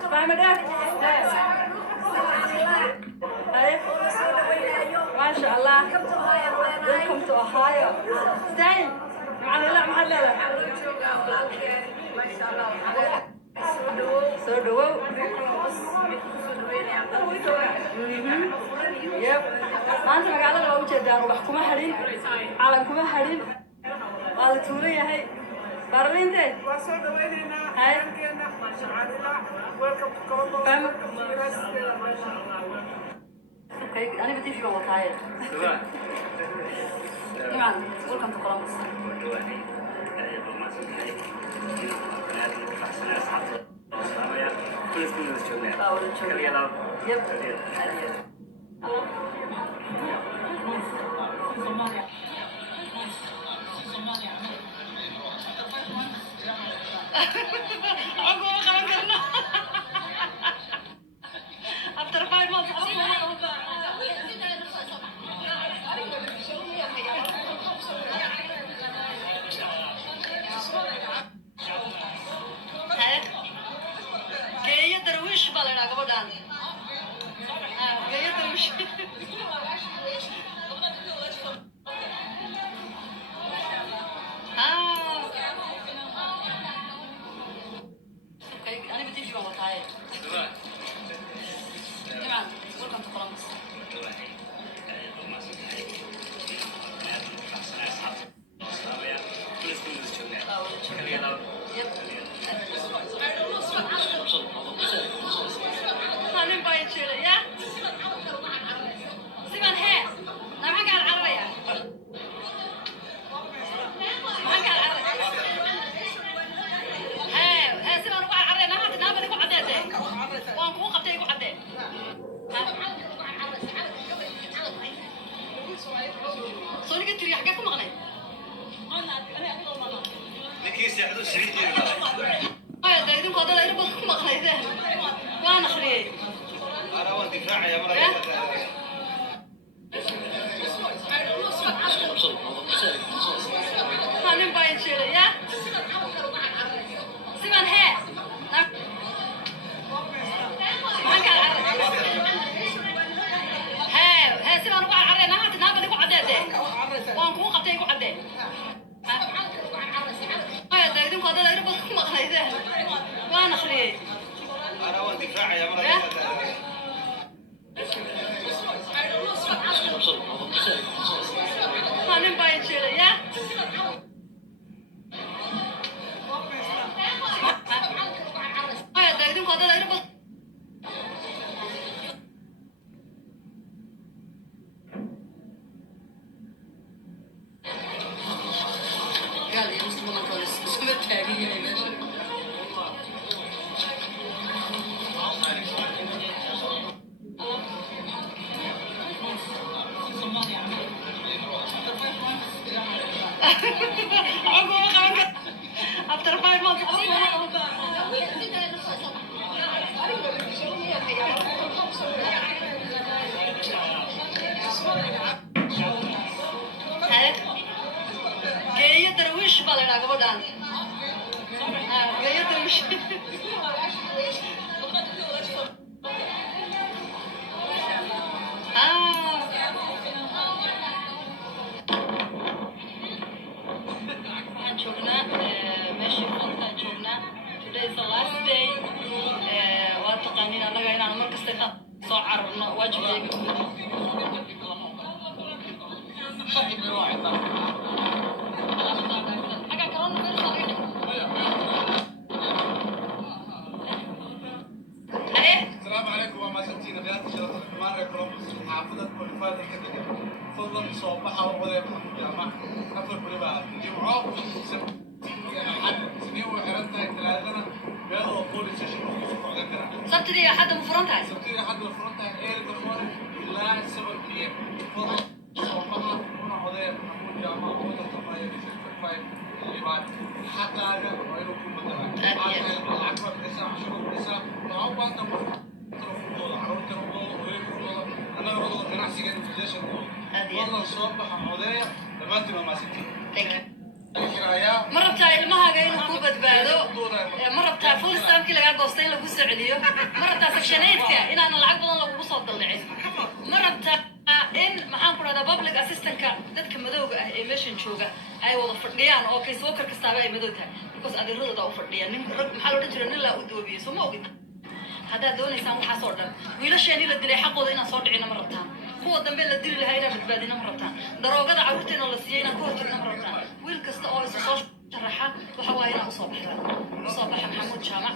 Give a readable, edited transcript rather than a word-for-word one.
فاهمة ده؟ أيه ما شاء الله. Welcome to Ohio. Stay. معنا لا محل لا. ما شاء الله. سودو. Yep. maanta magaalada waa u jeedaan wax kuma xarin calan kuma xarin waa la tuuran yahay barlinte waa soo dhaweynaa halkeena mashaariic welcome to Columbus okay aniga tiifiga wataaye niman welcome to Columbus Yep. After 5 months, Gaya Darwish balena kemudian. Gaya Darwish. Ani betul juga mau tanya. Gimana? Welcome to Columbus. Mana bayi cile ya? Siapa he? Nama kan Arab ya? Nama kan Arab. He siapa orang Arab? Nama dia kau ada deh. Orang kau kata kau ada. Soalnya kita teriak apa makan? Nikis ya itu sering dia. Dari itu kau ada dari bos makan itu. Mana khri? Arawan difaa'i ya مرة. Mana bayi cile ya? Siapa he? Mana kan Arab? He siapa orang Arab? Nama dia kau ada deh. Orang kau kata kau ada. Dari itu kau ada dari bos makan itu. Mana khri? Arawan difaa'i ya مرة. Mana bayi cile ya? Dari itu kau ada dari bos. Kali ini semua kalau sudah tadi ya ini. Aku makan after 5 months. Gaya Darwish balena kemudian. Gaya Darwish. Today is the last day. واتقانين أنا جايين على مركز تقا صعرنا واجب. السلام عليكم وما سنتين بيات شرطة الحمارة كولومبوس حافظة كل فاتح كده فضلا صوبحة وغدا محمود جامعة أفضل كل بقى جمعة سنين وحرتها الثلاثة بيضا وقول السيشن سبتدي أحد مفرنتها سبتدي أحد مفرنتها إيه الجمهور إلا السبب هي فضلا صوبحة هنا غدا محمود جامعة وغدا طبعا فايف اللي بعد حتى هذا ويلو كل مدة العقبة بنسا عشرة بنسا وعوبة تمر أنا برضو جناحي جاني في الجيش والله صباح عودية لما أنت ما ماسكتي مرة بتاع المها جاي نكون بدبادو مرة بتاع فول ستام كي لقى قوستين لقوا عليه مرة سكشنيتك إن أنا العقد الله وصل ضلعي مرة إن محن كنا ده public assistant كان دتك مدوق إيميشن شوجا أي والله فرديان أو كيس وكر كستابة مدوتها because أدي رضا ده فرديان محل ورجل نلا ودوبي سمو قد هذا دون يسمو حصورنا ويلا شيء نلا دلي حقه دينا صور عنا مرتان هو الدم بيلا دلي لهاينا بتبادينا مرتان دروجة عورتنا ولا سينا كورتنا مرتان ويل كست أو يسوش شرحة وحواينا أصابح محمود شامع